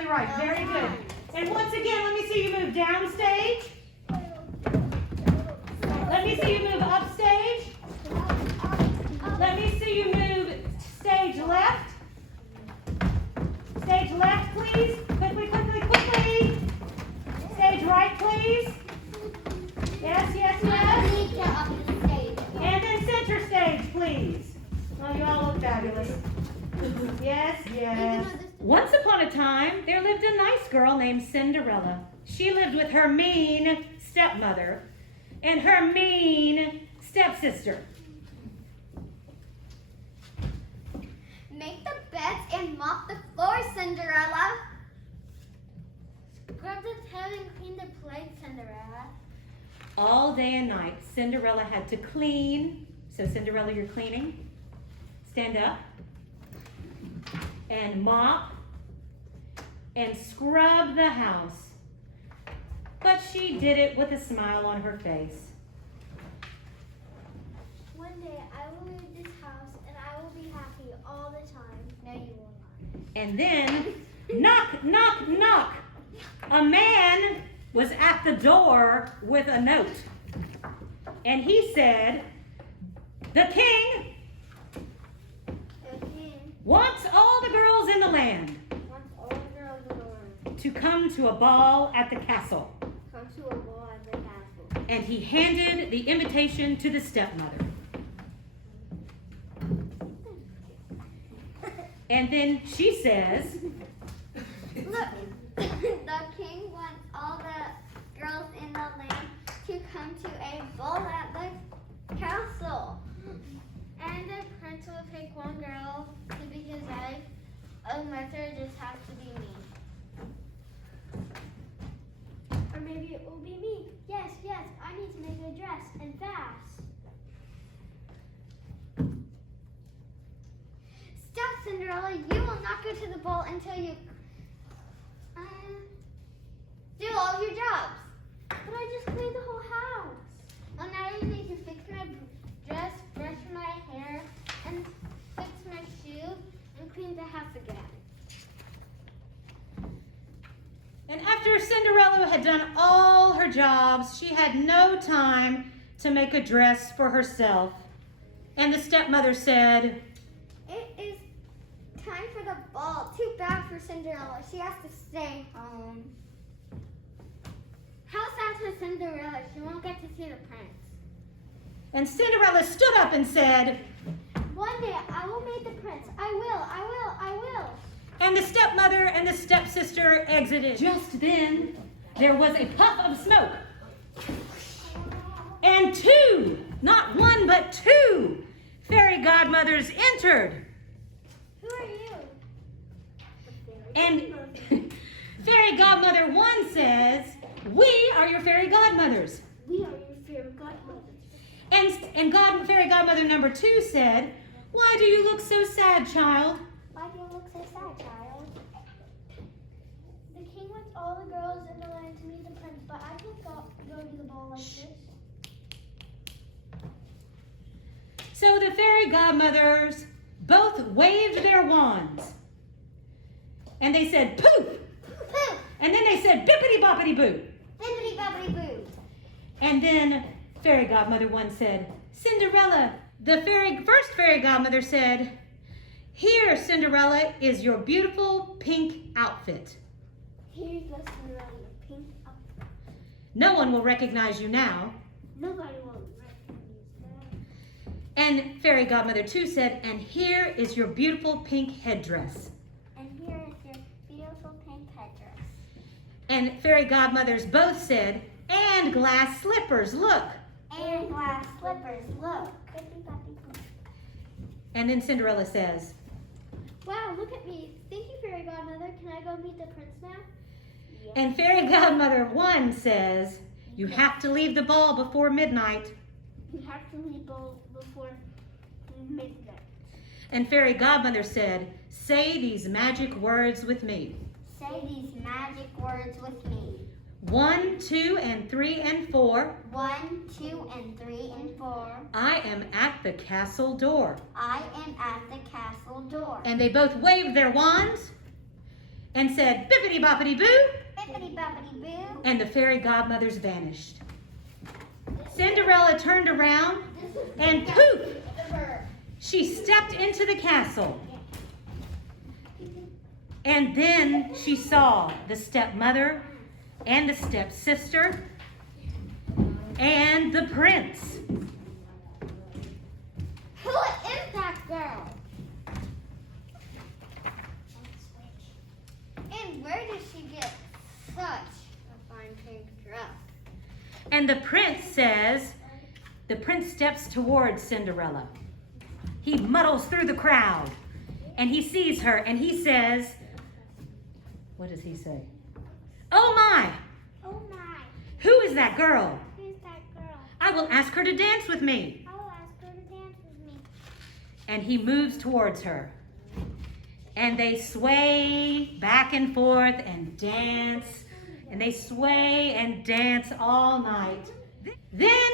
exactly right. Very good. And once again, let me see you move downstage. Let me see you move upstage. Let me see you move stage left. Stage left, please. Quickly, quickly, quickly. Stage right, please. Yes, yes, yes. And then center stage, please. Oh, you all look fabulous. Yes, yes. Once upon a time, there lived a nice girl named Cinderella. She lived with her mean stepmother and her mean stepsister. Make the beds and mop the floor, Cinderella. Scrub the tub and clean the plate, Cinderella. All day and night, Cinderella had to clean. So Cinderella, you're cleaning. Stand up. And mop. And scrub the house. But she did it with a smile on her face. One day I will leave this house and I will be happy all the time. No, you will not. And then, knock, knock, knock. A man was at the door with a note. And he said, "The king wants all the girls in the land to come to a ball at the castle." And he handed the invitation to the stepmother. And then she says, Look, the king wants all the girls in the land to come to a ball at the castle. And the prince will pick one girl to be his wife. Another just has to be me. Or maybe it will be me. Yes, yes, I need to make a dress and fast. Stop, Cinderella. You will not go to the ball until you do all of your jobs. But I just cleaned the whole house. Well, now you need to fix my dress, brush my hair, and fix my shoe, and clean the house again. and after Cinderella had done all her jobs, she had no time to make a dress for herself. And the stepmother said, It is time for the ball. Too bad for Cinderella. She has to stay home. How sad for Cinderella. She won't get to see the prince. and Cinderella stood up and said, One day I will meet the prince. I will, I will, I will. and the stepmother and the stepsister exited. Just then, there was a puff of smoke. And two, not one, but two fairy godmothers entered. Who are you? And fairy godmother one says, "We are your fairy godmothers." We are your favorite godmothers. And fairy godmother number two said, "Why do you look so sad, child?" Why do you look so sad, child? The king wants all the girls in the land to meet the prince, but I can't go to the ball like this. So the fairy godmothers both waved their wands. And they said, "Poof!" Poof! And then they said, "Bippity boppity boo." Bippity boppity boo. And then fairy godmother one said, "Cinderella." The first fairy godmother said, "Here, Cinderella, is your beautiful pink outfit. Here's the Cinderella pink outfit. No one will recognize you now." Nobody will recognize that. And fairy godmother two said, "And here is your beautiful pink headdress." And here is your beautiful pink headdress. And fairy godmothers both said, "And glass slippers, look." And glass slippers, look. And then Cinderella says, Wow, look at me. Thank you, fairy godmother. Can I go meet the prince now? Yes. and fairy godmother one says, "You have to leave the ball before midnight." You have to leave before midnight. And fairy godmother said, "Say these magic words with me. Say these magic words with me. 1, 2, and 3, and 4. 1, 2, and 3, and 4. I am at the castle door." I am at the castle door. And they both waved their wands, and said, "Bippity boppity boo," Bippity boppity boo. and the fairy godmothers vanished. Cinderella turned around and poof, she stepped into the castle. And then she saw the stepmother and the stepsister and the prince. Who is that girl? And where did she get such a fine pink dress? And the prince steps towards Cinderella. He muddles through the crowd and he sees her and he says, what does he say? "Oh my, Oh my, who is that girl? who's that girl? I will ask her to dance with me." I will ask her to dance with me. And he moves towards her. And they sway back and forth and dance. And they sway and dance all night. Then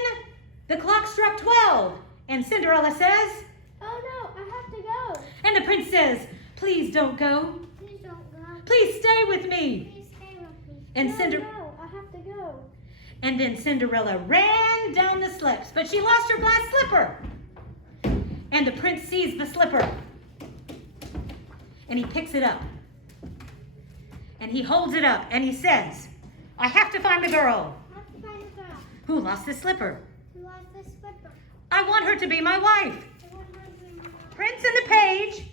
the clock struck 12. And Cinderella says, Oh no, I have to go. and the prince says, "Please don't go. Please don't go. Please stay with me." Please stay with me. And No, I have to go. And then Cinderella ran down the steps, but she lost her glass slipper. And the prince sees the slipper. And he picks it up. And he holds it up and he says, "I have to find the girl I have to find a girl who lost this slipper. who lost this slipper. I want her to be my wife." I want her to be my wife. Prince and the page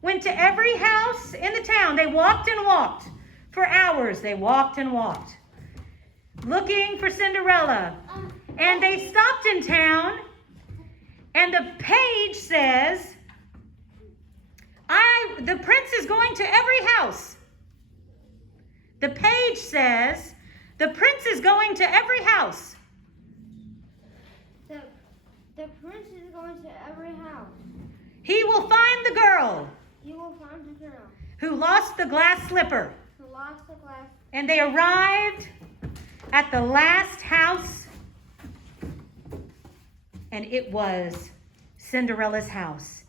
went to every house in the town. They walked and walked. For hours they walked and walked, looking for Cinderella. And they stopped in town, and the page says, the prince is going to every house. The page says, the prince is going to every house. The prince is going to every house. He will find the girl You will find the girl who lost the glass slipper. who lost the glass. And they arrived at the last house, and it was Cinderella's house.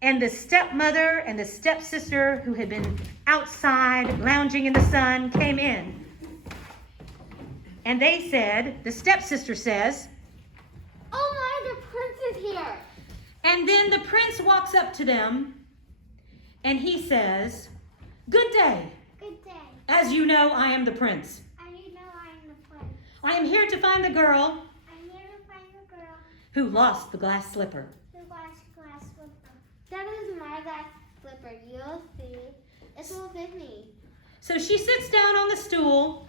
And the stepmother and the stepsister, who had been outside lounging in the sun, came in. And they said, the stepsister says, Oh my, the prince is here. and then the prince walks up to them and he says, "Good day. Good day. As you know, I am the prince. And you know I am the prince. I am here to find the girl I'm here to find the girl who lost the glass slipper." who lost glass slipper. That is my glass slipper. You'll see. It will fit me. So she sits down on the stool,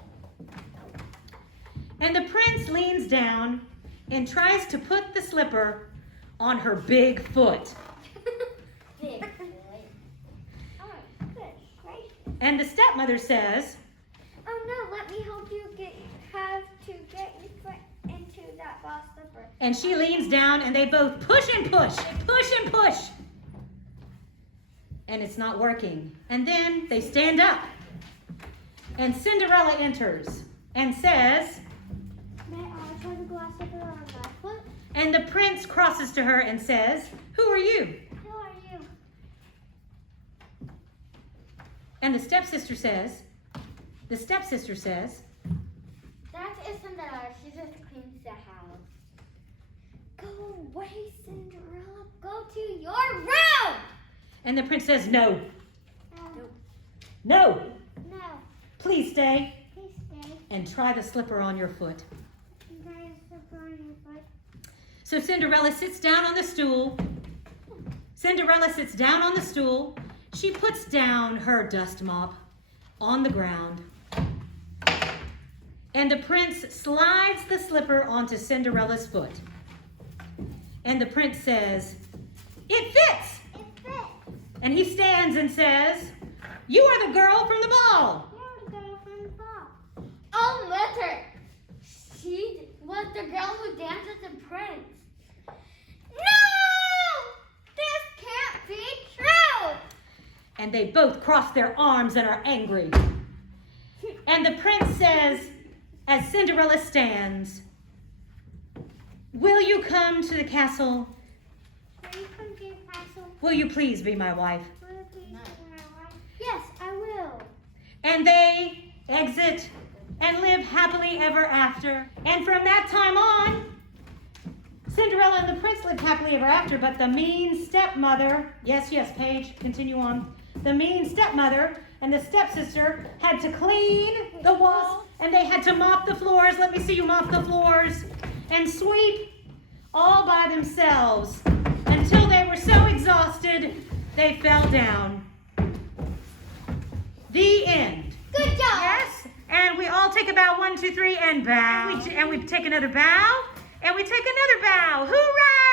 and the prince leans down and tries to put the slipper on her big foot. Big boy. Oh, good gracious. And the stepmother says, Oh no, let me help you get your foot into that glass slipper. and she leans down, and they both push and push, and push and push. And it's not working. And then they stand up, and Cinderella enters and says, May I try the glass slipper on my foot? and the prince crosses to her and says, "Who are you?" Who are you? And the stepsister says, That is Cinderella. She just cleans the house. Go away, Cinderella. Go to your room. and the prince says, "No, No. no, No. please stay Please stay. and try the slipper on your foot." You guys slipper on your foot. So Cinderella sits down on the stool. She puts down her dust mop on the ground. And the prince slides the slipper onto Cinderella's foot. And the prince says, "It fits!" It fits. And he stands and says, "You are the girl from the ball." You're the girl from the ball. Oh, Mother. She was the girl who danced with the prince. No! This can't be true. And they both cross their arms and are angry. And the prince says, as Cinderella stands, "Will you come to the castle? Will you come to your castle? Will you please be my wife?" Will you please be my wife? Yes, I will. And they exit and live happily ever after. And from that time on, Cinderella and the prince lived happily ever after, but the mean stepmother, yes, Paige, continue on. The mean stepmother and the stepsister had to clean the walls, and they had to mop the floors. Let me see you mop the floors. And sweep all by themselves until they were so exhausted they fell down. The end. Good job. Yes? And we all take a bow, 1, 2, 3, and bow. And we take another bow, and we take another bow. Hooray!